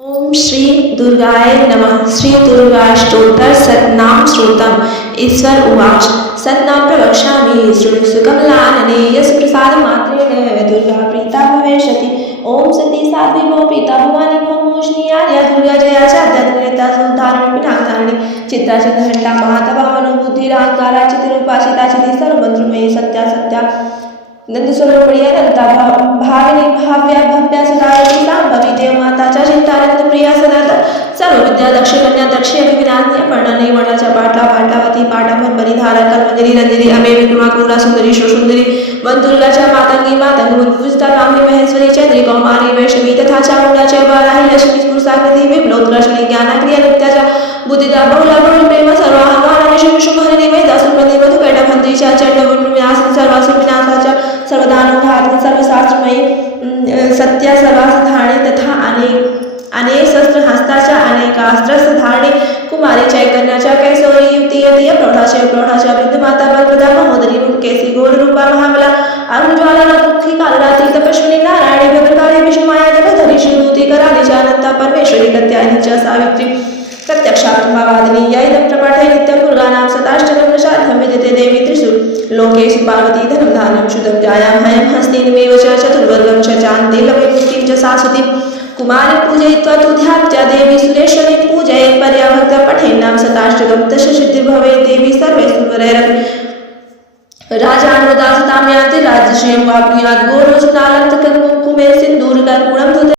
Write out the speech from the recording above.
ओम श्री दुर्गाय नमः। श्री दुर्गाष्टोत्तर सतनाम श्रोतम। ईश्वर उवाच सतनाम प्रवक्ष्यामि श्रुणुसुकमलानने यस्य प्रसादमात्रेण दुर्गा प्रीता भविष्यति। ओम सती साध्वी भव प्रीता भवानी भव मोहिनी आर्या दुर्गा जया चाद्या सुधारण पिनाकधारिणी चित्रा चित्रघंटा महातपा मनोबुद्धिरांकारा चित्ररूपा चिता चिति सर्वमंत्रमयी सत्या सत्या नंदस्वरूपड़िया ललिता भाविनी भाव्या भव्या सदायती सांभवी देव माताच्या चिंतानंद प्रिया सदा सर्व विद्या दक्ष कन्या दक्षी अभिविनाज्ञ वर्णने वर्णाच्या पाटला पाटलावती पाटाभर बलिधारा कलमंजरी रंजनी अमे विक्रमा क्रूरा सुंदरी सुंदरी वनदुर्गाच्या मातंगी मातंग पूजिता ब्राह्मी महेश्वरी चंद्री कौमारी वैष्णवी तथा चामुंडाच्या वाराही लक्ष्मी स्फुरसाकृती विप्लोत्कर्षणी ज्ञानक्रिया नित्याच्या बुद्धिदा बहुला बहुल प्रेम सर्वाहंकार शुभ शुभ हरिणी वैदा सुप्रती मधुकैटभंत्रीच्या चंडवुन्यास सर्वासुर विनाशाच्या सर्वदानोघात सर्वशास्त्रमयी सत्या सर्वासधारणी तथा अनेक शस्त्र हस्ताच्या अनेकास्त्र धारणी कुमारी चैतन्याच्या कैसोरी युक्ती यतीय प्रौढाच्या वृद्ध माता बलप्रदा महोदरी केसी घोर रूपा महाबला अग्निज्वाला दुःखी कालरात्री तपस्विनी नारायणी भद्रकाली विष्णुमाया जलधरी शिवदूती करालीच्या अनंता परमेश्वरी कत्यायनीच्या सावित्री प्रत्यक्षात्मवादिनी या इदं प्रपाठे नित्यं दुर्गानां सताष्टकं प्रसादं विदिते देवी त्रिषु लोकेषु पार्वती धनं धान्यं शुद्धं जायां हयं हस्तिनमेव च चतुर्वर्गं च चान्ते लवैमुक्तिं च शाश्वतीं कुमारीं पूजयित्वा तु ध्यात्या देवी सुरेश्वरीं पूजयेत् पर्याभक्त्या पठेन्नाम सताष्टकं तस्य सिद्धिर्भवेत् देवी सर्वैस्तुवरैरपि राजानुदासतां यान्ति राज्यश्रियं वाप्नुयात् गोरोचनालङ्कृतं कुङ्कुमे सिन्दूरकर्पूरं धृते